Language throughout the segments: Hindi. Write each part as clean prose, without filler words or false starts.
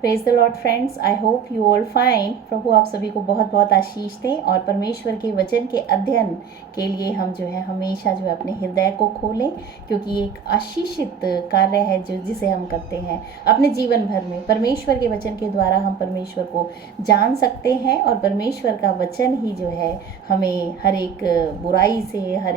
Praise the lord friends, I hope you all fine. प्रभु आप सभी को बहुत बहुत आशीष दें और परमेश्वर के वचन के अध्ययन के लिए हम जो है हमेशा जो है अपने हृदय को खोलें, क्योंकि ये एक आशीषित कार्य है जिसे हम करते हैं अपने जीवन भर में। परमेश्वर के वचन के द्वारा हम परमेश्वर को जान सकते हैं और परमेश्वर का वचन ही जो है हमें हर एक बुराई से, हर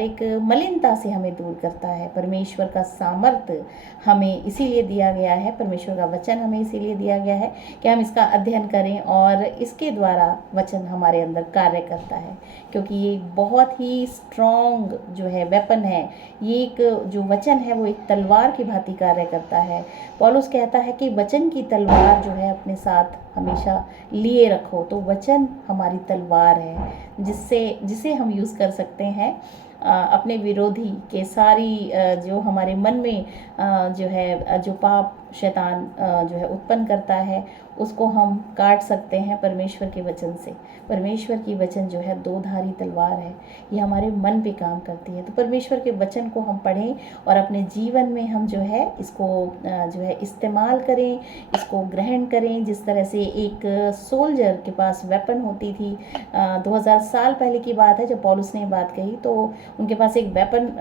एक मलिनता से हमें दूर करता है। परमेश्वर का सामर्थ्य हमें इसीलिए दिया गया है, परमेश्वर का वचन हमें इसीलिए दिया गया है कि हम इसका अध्ययन करें और इसके द्वारा वचन हमारे अंदर कार्य करता है, क्योंकि ये बहुत ही स्ट्रॉन्ग जो है वेपन है। ये एक जो वचन है वो एक तलवार की भांति कार्य करता है। पौलुस कहता है कि वचन की तलवार जो है अपने साथ हमेशा लिए रखो। तो वचन हमारी तलवार है जिसे हम यूज़ कर सकते हैं अपने विरोधी के सारी जो हमारे मन में जो पाप शैतान जो है उत्पन्न करता है, उसको हम काट सकते हैं परमेश्वर के वचन से। परमेश्वर की वचन जो है दो धारी तलवार है, ये हमारे मन पे काम करती है। तो परमेश्वर के वचन को हम पढ़ें और अपने जीवन में हम जो है इसको जो है इस्तेमाल करें, इसको ग्रहण करें। जिस तरह से एक सोल्जर के पास वेपन होती थी, 2000 साल पहले की बात है जब पौलुस ने बात कही, तो उनके पास एक वेपन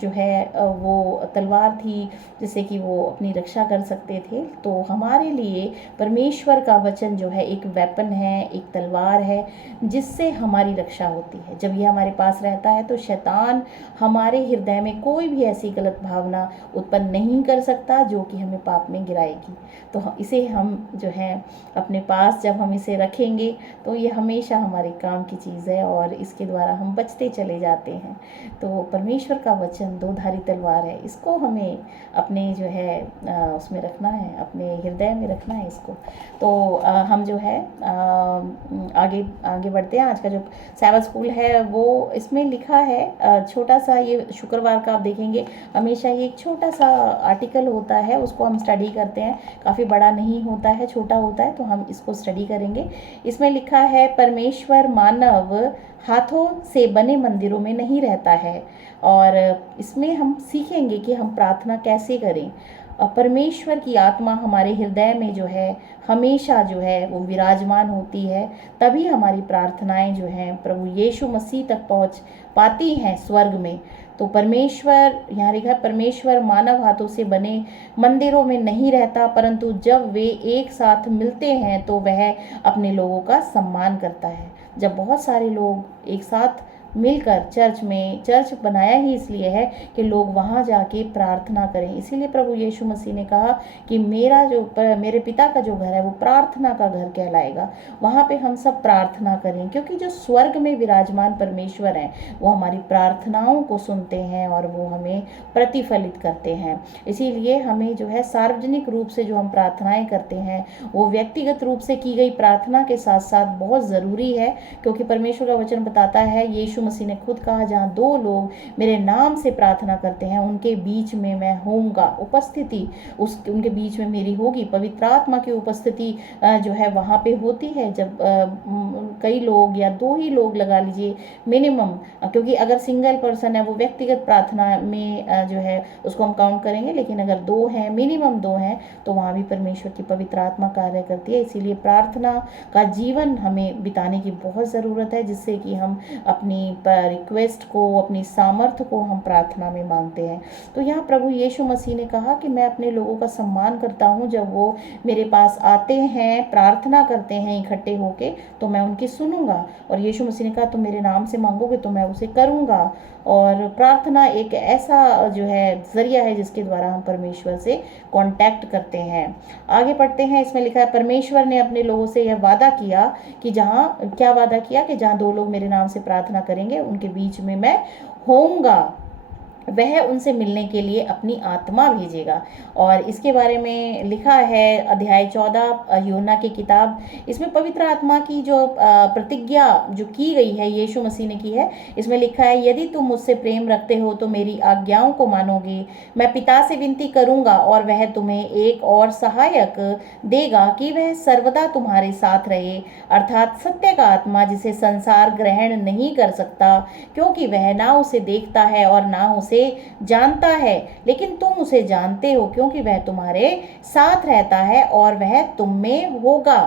जो है वो तलवार थी जिससे कि वो अपनी रक्षा कर सकते थे। तो हमारे लिए परमेश्वर का वचन जो है एक वेपन है, एक तलवार है जिससे हमारी रक्षा होती है। जब ये हमारे पास रहता है तो शैतान हमारे हृदय में कोई भी ऐसी गलत भावना उत्पन्न नहीं कर सकता जो कि हमें पाप में गिराएगी। तो इसे हम जो है अपने पास जब हम इसे रखेंगे तो ये हमेशा हमारे काम की चीज़ है और इसके द्वारा हम बचते चले जाते हैं। तो परमेश्वर का वचन दो धारी तलवार है, इसको हमें अपने जो है उसमें रखना है, अपने हृदय में रखना है इसको। तो हम जो है आगे आगे बढ़ते हैं। आज का जो सैबत स्कूल है वो इसमें लिखा है छोटा सा, ये शुक्रवार का आप देखेंगे हमेशा ये एक छोटा सा आर्टिकल होता है, उसको हम स्टडी करते हैं। काफ़ी बड़ा नहीं होता है, छोटा होता है, तो हम इसको स्टडी करेंगे। इसमें लिखा है परमेश्वर मानव हाथों से बने मंदिरों में नहीं रहता है। और इसमें हम सीखेंगे कि हम प्रार्थना कैसे करें। परमेश्वर की आत्मा हमारे हृदय में जो है हमेशा जो है वो विराजमान होती है, तभी हमारी प्रार्थनाएं जो हैं प्रभु यीशु मसीह तक पहुंच पाती हैं स्वर्ग में। तो परमेश्वर, यहाँ लिखा है परमेश्वर मानव हाथों से बने मंदिरों में नहीं रहता, परंतु जब वे एक साथ मिलते हैं तो वह अपने लोगों का सम्मान करता है। जब बहुत सारे लोग एक साथ मिलकर चर्च बनाया ही इसलिए है कि लोग वहाँ जाके प्रार्थना करें। इसीलिए प्रभु यीशु मसीह ने कहा कि मेरे पिता का जो घर है वो प्रार्थना का घर कहलाएगा। वहाँ पे हम सब प्रार्थना करें, क्योंकि जो स्वर्ग में विराजमान परमेश्वर हैं वो हमारी प्रार्थनाओं को सुनते हैं और वो हमें प्रतिफलित करते हैं। इसीलिए हमें जो है सार्वजनिक रूप से जो हम प्रार्थनाएं करते हैं वो व्यक्तिगत रूप से की गई प्रार्थना के साथ साथ बहुत ज़रूरी है, क्योंकि परमेश्वर का वचन बताता है, यीशु मसीह ने खुद कहा, जहाँ दो लोग मेरे नाम से प्रार्थना करते हैं उनके बीच में मैं होऊंगा। उपस्थिति उनके बीच में मेरी होगी। पवित्र आत्मा की उपस्थिति जो है वहाँ पे होती है जब कई लोग या दो ही लोग लगा लीजिए मिनिमम, क्योंकि अगर सिंगल पर्सन है वो व्यक्तिगत प्रार्थना में जो है उसको हम काउंट करेंगे, लेकिन अगर दो हैं, मिनिमम दो हैं, तो वहाँ भी परमेश्वर की पवित्र आत्मा कार्य करती है। इसीलिए प्रार्थना का जीवन हमें बिताने की बहुत ज़रूरत है, जिससे कि हम अपनी रिक्वेस्ट को, अपनी सामर्थ्य को हम प्रार्थना में मांगते हैं। तो यहाँ प्रभु यीशु मसीह ने कहा कि मैं अपने लोगों का सम्मान करता हूँ। जब वो मेरे पास आते हैं, प्रार्थना करते हैं इकट्ठे होके, तो मैं उनकी सुनूंगा। और यीशु मसीह ने कहा तुम मेरे नाम से मांगोगे तो मैं उसे करूँगा। और प्रार्थना एक ऐसा जो है जरिया है जिसके द्वारा हम परमेश्वर से कांटेक्ट करते हैं। आगे पढ़ते हैं। इसमें लिखा है परमेश्वर ने अपने लोगों से यह वादा किया कि क्या वादा किया कि जहाँ दो लोग मेरे नाम से प्रार्थना करेंगे उनके बीच में मैं होऊंगा। वह उनसे मिलने के लिए अपनी आत्मा भेजेगा। और इसके बारे में लिखा है अध्याय 14 यूहन्ना की किताब। इसमें पवित्र आत्मा की जो प्रतिज्ञा जो की गई है यीशु मसीह ने की है, इसमें लिखा है यदि तुम मुझसे प्रेम रखते हो तो मेरी आज्ञाओं को मानोगे। मैं पिता से विनती करूंगा और वह तुम्हें एक और सहायक देगा कि वह सर्वदा तुम्हारे साथ रहे, अर्थात सत्य का आत्मा, जिसे संसार ग्रहण नहीं कर सकता, क्योंकि वह ना उसे देखता है और ना उसे उसे जानता है, लेकिन तुम उसे जानते हो क्योंकि वह तुम्हारे साथ रहता है और वह तुम में होगा।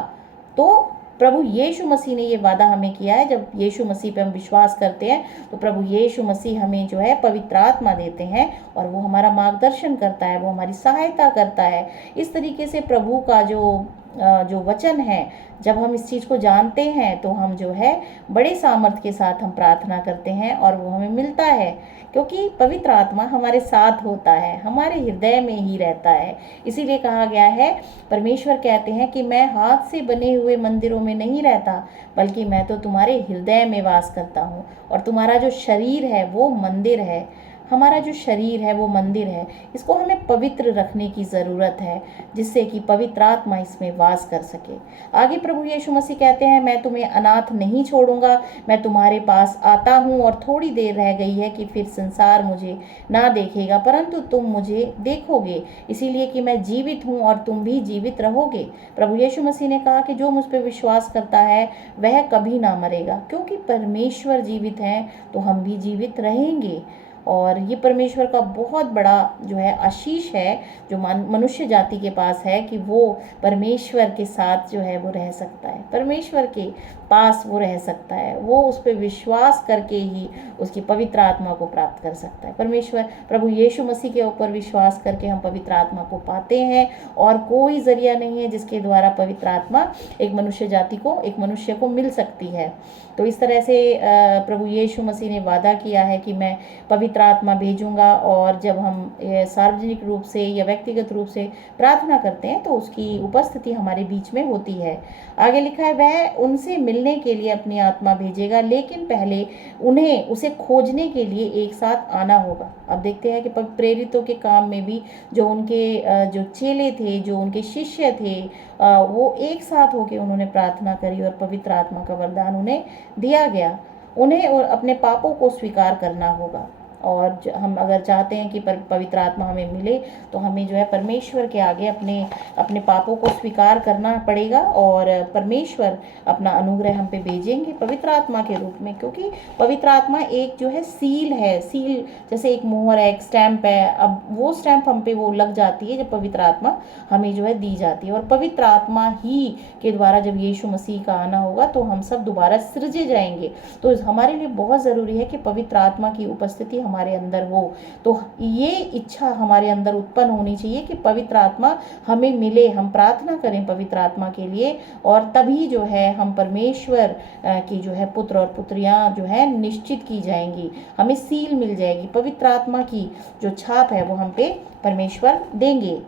तो प्रभु यीशु मसीह ने ये वादा हमें किया है। जब यीशु मसीह पे हम विश्वास करते हैं तो प्रभु यीशु मसीह हमें जो है पवित्र आत्मा देते हैं और वो हमारा मार्गदर्शन करता है, वो हमारी सहायता करता है। इस तरीके से प्रभु का जो वचन है, जब हम इस चीज़ को जानते हैं तो हम जो है बड़े सामर्थ्य के साथ हम प्रार्थना करते हैं और वो हमें मिलता है, क्योंकि पवित्र आत्मा हमारे साथ होता है, हमारे हृदय में ही रहता है। इसीलिए कहा गया है, परमेश्वर कहते हैं कि मैं हाथ से बने हुए मंदिरों में नहीं रहता, बल्कि मैं तो तुम्हारे हृदय में वास करता हूँ। और तुम्हारा जो शरीर है वो मंदिर है। हमारा जो शरीर है वो मंदिर है, इसको हमें पवित्र रखने की ज़रूरत है, जिससे कि पवित्र आत्मा इसमें वास कर सके। आगे प्रभु यीशु मसीह कहते हैं, मैं तुम्हें अनाथ नहीं छोड़ूंगा, मैं तुम्हारे पास आता हूँ और थोड़ी देर रह गई है कि फिर संसार मुझे ना देखेगा, परंतु तुम मुझे देखोगे, इसीलिए कि मैं जीवित हूँ और तुम भी जीवित रहोगे। प्रभु यीशु मसीह ने कहा कि जो मुझ पर विश्वास करता है वह कभी ना मरेगा, क्योंकि परमेश्वर जीवित हैं तो हम भी जीवित रहेंगे। और ये परमेश्वर का बहुत बड़ा जो है आशीष है जो मनुष्य जाति के पास है, कि वो परमेश्वर के साथ जो है वो रह सकता है, परमेश्वर के पास वो रह सकता है, वो उस पर विश्वास करके ही उसकी पवित्र आत्मा को प्राप्त कर सकता है। परमेश्वर प्रभु यीशु मसीह के ऊपर विश्वास करके हम पवित्र आत्मा को पाते हैं, और कोई जरिया नहीं है जिसके द्वारा पवित्र आत्मा एक मनुष्य जाति को, एक मनुष्य को मिल सकती है। तो इस तरह से प्रभु यीशु मसीह ने वादा किया है कि मैं पवित्र आत्मा भेजूंगा, और जब हम सार्वजनिक रूप से या व्यक्तिगत रूप से प्रार्थना करते हैं तो उसकी उपस्थिति हमारे बीच में होती है। आगे लिखा है, वह उनसे मिलने के लिए अपनी आत्मा भेजेगा, लेकिन पहले उन्हें उसे खोजने के लिए एक साथ आना होगा। अब देखते हैं कि प्रेरितों के काम में भी जो उनके जो चेले थे, जो उनके शिष्य थे, वो एक साथ होकर उन्होंने प्रार्थना करी और पवित्र आत्मा का वरदान उन्हें दिया गया। उन्हें और अपने पापों को स्वीकार करना होगा, और हम अगर चाहते हैं कि पवित्र आत्मा हमें मिले तो हमें जो है परमेश्वर के आगे अपने अपने पापों को स्वीकार करना पड़ेगा, और परमेश्वर अपना अनुग्रह हम पे भेजेंगे पवित्र आत्मा के रूप में। क्योंकि पवित्र आत्मा एक जो है सील है, सील जैसे एक मोहर है, एक स्टैंप है। अब वो स्टैंप हम पे वो लग जाती है जब पवित्र आत्मा हमें जो है दी जाती है, और पवित्र आत्मा ही के द्वारा जब यीशु मसीह का आना होगा तो हम सब दोबारा सृजे जाएंगे। तो हमारे लिए बहुत ज़रूरी है कि पवित्र आत्मा की उपस्थिति हमारे अंदर हो। तो ये इच्छा हमारे अंदर उत्पन्न होनी चाहिए कि पवित्र आत्मा हमें मिले, हम प्रार्थना करें पवित्र आत्मा के लिए, और तभी जो है हम परमेश्वर की जो है पुत्र और पुत्रियां जो है निश्चित की जाएंगी, हमें सील मिल जाएगी, पवित्र आत्मा की जो छाप है वो हम पे परमेश्वर देंगे।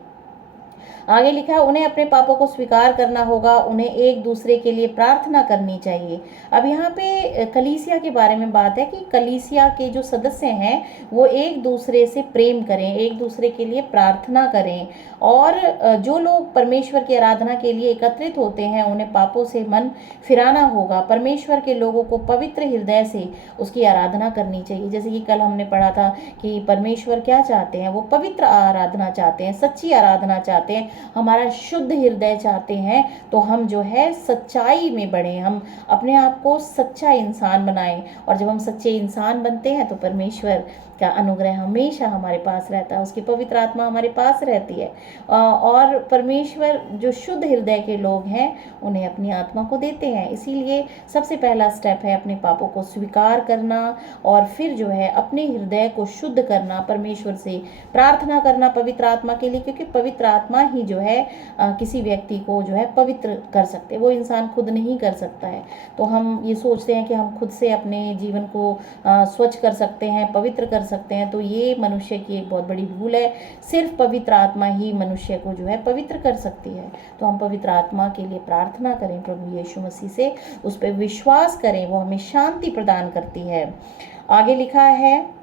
आगे लिखा है, उन्हें अपने पापों को स्वीकार करना होगा, उन्हें एक दूसरे के लिए प्रार्थना करनी चाहिए। अब यहाँ पे कलीसिया के बारे में बात है कि कलीसिया के जो सदस्य हैं वो एक दूसरे से प्रेम करें, एक दूसरे के लिए प्रार्थना करें, और जो लोग परमेश्वर की आराधना के लिए एकत्रित होते हैं उन्हें पापों से मन फिराना होगा। परमेश्वर के लोगों को पवित्र हृदय से उसकी आराधना करनी चाहिए। जैसे कि कल हमने पढ़ा था कि परमेश्वर क्या चाहते हैं, वो पवित्र आराधना चाहते हैं, सच्ची आराधना चाहते हैं, हमारा शुद्ध हृदय चाहते हैं। तो हम जो है सच्चाई में बढ़ें, हम अपने आप को सच्चा इंसान बनाएं, और जब हम सच्चे इंसान बनते हैं तो परमेश्वर का अनुग्रह हमेशा हमारे पास रहता है, उसकी पवित्र आत्मा हमारे पास रहती है, और परमेश्वर जो शुद्ध हृदय के लोग हैं उन्हें अपनी आत्मा को देते हैं। इसीलिए सबसे पहला स्टेप है अपने पापों को स्वीकार करना, और फिर जो है अपने हृदय को शुद्ध करना, परमेश्वर से प्रार्थना करना पवित्र आत्मा के लिए, क्योंकि पवित्र आत्मा ही जो है किसी व्यक्ति को जो है पवित्र कर सकते, वो इंसान खुद नहीं कर सकता है। तो हम ये सोचते हैं कि हम खुद से अपने जीवन को स्वच्छ कर सकते हैं, पवित्र कर सकते हैं, तो ये मनुष्य की एक बहुत बड़ी भूल है। सिर्फ पवित्र आत्मा ही मनुष्य को जो है पवित्र कर सकती है। तो हम पवित्र आत्मा के लिए प्रार्थना करें प्रभु यीशु मसीह से, उस पर विश्वास करें, वो हमें शांति प्रदान करती है। आगे लिखा है,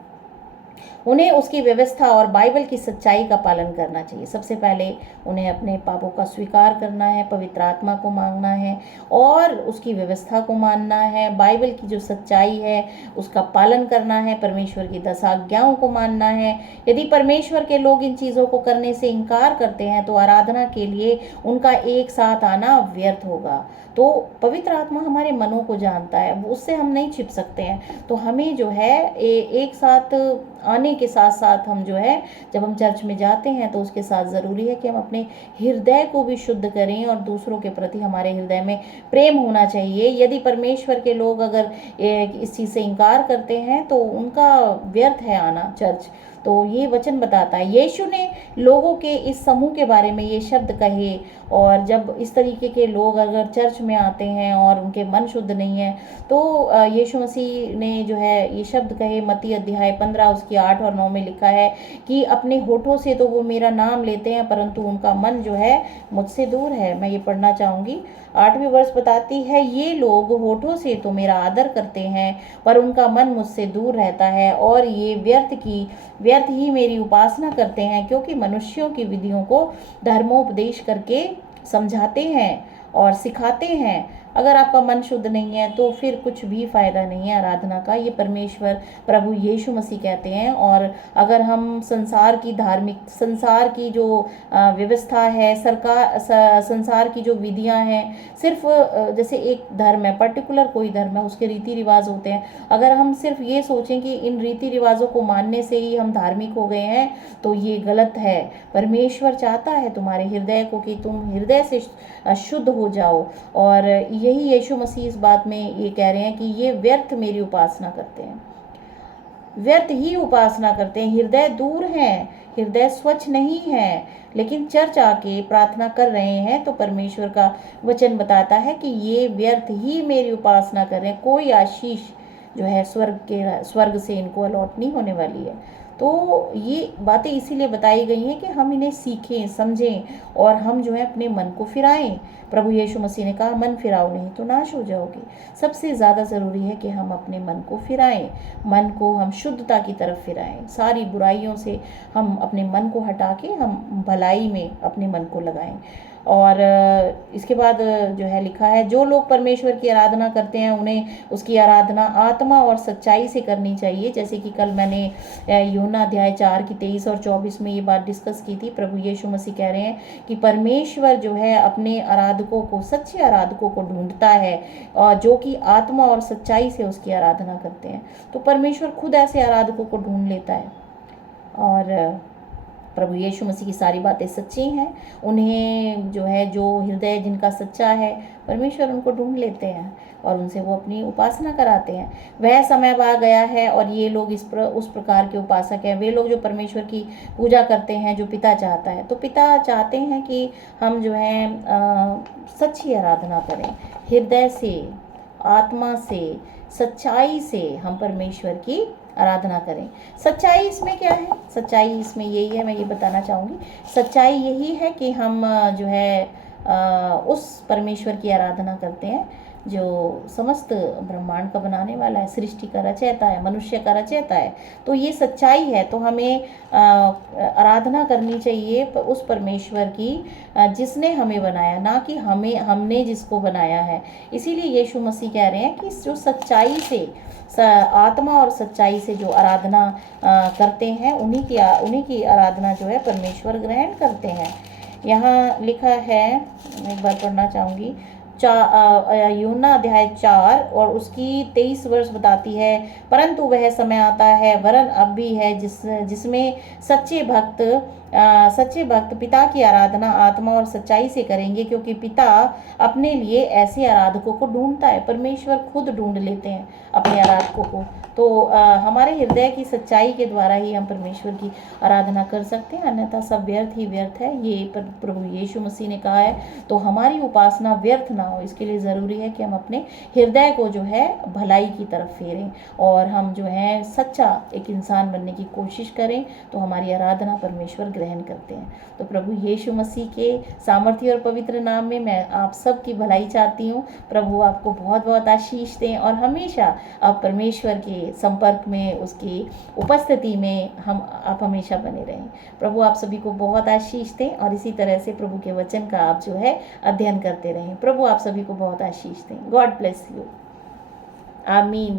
उन्हें उसकी व्यवस्था और बाइबल की सच्चाई का पालन करना चाहिए। सबसे पहले उन्हें अपने पापों का स्वीकार करना है, पवित्र आत्मा को मांगना है, और उसकी व्यवस्था को मानना है, बाइबल की जो सच्चाई है उसका पालन करना है, परमेश्वर की 10 आज्ञाओं को मानना है। यदि परमेश्वर के लोग इन चीज़ों को करने से इनकार करते हैं तो आराधना के लिए उनका एक साथ आना व्यर्थ होगा। तो पवित्र आत्मा हमारे मनों को जानता है, उससे हम नहीं छिप सकते हैं। तो हमें जो है एक साथ आने के साथ साथ हम जो है जब हम चर्च में जाते हैं तो उसके साथ ज़रूरी है कि हम अपने हृदय को भी शुद्ध करें और दूसरों के प्रति हमारे हृदय में प्रेम होना चाहिए। यदि परमेश्वर के लोग अगर इस चीज़ से इनकार करते हैं तो उनका व्यर्थ है आना चर्च। तो ये वचन बताता है, यीशु ने लोगों के इस समूह के बारे में ये शब्द कहे। और जब इस तरीके के लोग अगर चर्च में आते हैं और उनके मन शुद्ध नहीं है तो यीशु मसीह ने जो है ये शब्द कहे, मत्ती अध्याय 15 उसकी 8 और 9 में लिखा है कि अपने होठों से तो वो मेरा नाम लेते हैं परंतु उनका मन जो है मुझसे दूर है। मैं ये पढ़ना चाहूँगी। 8वीं वर्ष बताती है, ये लोग होठों से तो मेरा आदर करते हैं पर उनका मन मुझसे दूर रहता है और ये व्यर्थ ही मेरी उपासना करते हैं, क्योंकि मनुष्यों की विधियों को धर्मोपदेश करके समझाते हैं और सिखाते हैं। अगर आपका मन शुद्ध नहीं है तो फिर कुछ भी फायदा नहीं है आराधना का। ये परमेश्वर प्रभु यीशु मसीह कहते हैं। और अगर हम संसार की जो व्यवस्था है, संसार की जो विधियां हैं, सिर्फ जैसे एक धर्म है, पर्टिकुलर कोई धर्म है, उसके रीति रिवाज होते हैं, अगर हम सिर्फ ये सोचें कि इन रीति रिवाजों को मानने से ही हम धार्मिक हो गए हैं तो ये गलत है। परमेश्वर चाहता है तुम्हारे हृदय को कि तुम हृदय से शुद्ध हो जाओ। और यही यीशु मसीह इस बात में ये कह रहे हैं कि ये व्यर्थ मेरी उपासना करते हैं, व्यर्थ ही उपासना करते हैं, हृदय दूर हैं, हृदय स्वच्छ नहीं है, लेकिन चर्च आके प्रार्थना कर रहे हैं। तो परमेश्वर का वचन बताता है कि ये व्यर्थ ही मेरी उपासना कर रहे हैं, कोई आशीष जो है स्वर्ग से इनको अलॉट नहीं होने वाली है। तो ये बातें इसीलिए बताई गई हैं कि हम इन्हें सीखें, समझें और हम जो है अपने मन को फिराएं। प्रभु यीशु मसीह ने कहा, मन फिराओ नहीं तो नाश हो जाओगे। सबसे ज़्यादा ज़रूरी है कि हम अपने मन को फिराएं, मन को हम शुद्धता की तरफ फिराएं, सारी बुराइयों से हम अपने मन को हटा के हम भलाई में अपने मन को लगाएं। और इसके बाद जो है लिखा है, जो लोग परमेश्वर की आराधना करते हैं उन्हें उसकी आराधना आत्मा और सच्चाई से करनी चाहिए। जैसे कि कल मैंने यूहन्ना अध्याय 4 की 23 और 24 में ये बात डिस्कस की थी। प्रभु यीशु मसीह कह रहे हैं कि परमेश्वर जो है अपने आराधकों को, सच्चे आराधकों को ढूंढता है और जो कि आत्मा और सच्चाई से उसकी आराधना करते हैं। तो परमेश्वर खुद ऐसे आराधकों को ढूंढ लेता है। और प्रभु यीशु मसीह की सारी बातें सच्ची हैं। उन्हें जो है, जो हृदय जिनका सच्चा है, परमेश्वर उनको ढूंढ लेते हैं और उनसे वो अपनी उपासना कराते हैं। वह समय आ गया है और ये लोग उस प्रकार के उपासक हैं, वे लोग जो परमेश्वर की पूजा करते हैं जो पिता चाहता है। तो पिता चाहते हैं कि हम जो है सच्ची आराधना करें, हृदय से, आत्मा से, सच्चाई से हम परमेश्वर की आराधना करें। सच्चाई इसमें क्या है? सच्चाई इसमें यही है, मैं ये बताना चाहूँगी। सच्चाई यही है कि हम जो है उस परमेश्वर की आराधना करते हैं जो समस्त ब्रह्मांड का बनाने वाला है, सृष्टि का रचयिता है, मनुष्य का रचयिता है। तो ये सच्चाई है। तो हमें आराधना करनी चाहिए उस परमेश्वर की जिसने हमें बनाया, ना कि हमने जिसको बनाया है। इसीलिए यीशु मसीह कह रहे हैं कि जो सच्चाई से, आत्मा और सच्चाई से जो आराधना करते हैं उन्हीं की आराधना जो है परमेश्वर ग्रहण करते हैं। यहाँ लिखा है, एक बार पढ़ना चाहूँगी, यूहन्ना अध्याय 4 और उसकी 23 वर्ष बताती है, परंतु वह समय आता है, वरन अब भी है, जिसमें सच्चे भक्त पिता की आराधना आत्मा और सच्चाई से करेंगे, क्योंकि पिता अपने लिए ऐसे आराधकों को ढूंढता है। परमेश्वर खुद ढूंढ लेते हैं अपने आराधकों को। तो हमारे हृदय की सच्चाई के द्वारा ही हम परमेश्वर की आराधना कर सकते हैं, अन्यथा सब व्यर्थ ही व्यर्थ है। ये प्रभु यीशु मसीह ने कहा है। तो हमारी उपासना व्यर्थ ना हो, इसके लिए ज़रूरी है कि हम अपने हृदय को जो है भलाई की तरफ फेरें और हम जो है सच्चा एक इंसान बनने की कोशिश करें, तो हमारी आराधना परमेश्वर ग्रहण करते हैं। तो प्रभु यीशु मसीह के सामर्थ्य और पवित्र नाम में मैं आप सबकी भलाई चाहती हूँ। प्रभु आपको बहुत बहुत आशीष दें और हमेशा आप परमेश्वर के संपर्क में, उसकी उपस्थिति में आप हमेशा बने रहें। प्रभु आप सभी को बहुत आशीष दें और इसी तरह से प्रभु के वचन का आप जो है अध्ययन करते रहें। प्रभु आप सभी को बहुत आशीष दें। God bless you. आमीन।